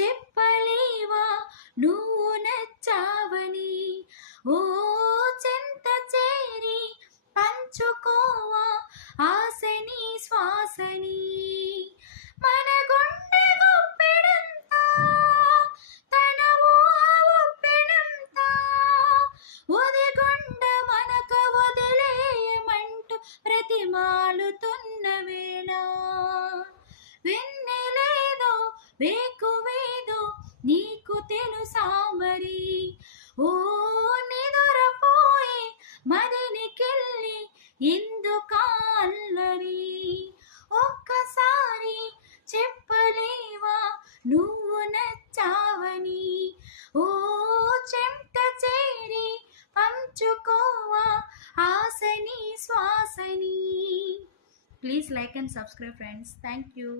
చెప్పలేవా నువ్వు నచ్చావని. ఓ చెంత చేరి పంచుకోవా ఆశని శ్వాసని. మన గుండె గుప్పెడంతా తన ఊపెడంతా ఒదిగొండ మనక వదిలేయమంటూ ప్రతిమాలుతున్న వేళ. వెన్నెలేదో వేకువేదో నీకు తెలుసా మరి. ఓ నిదురపోయే మదినికెళ్ళి ఎందుకా అల్లరి. ఒక్కసారి చెప్పలేవా నువ్వు నచ్చావని. ఓ చెంత చేరి పంచుకోవా ఆశని శ్వాసని. Please like and subscribe friends. Thank you.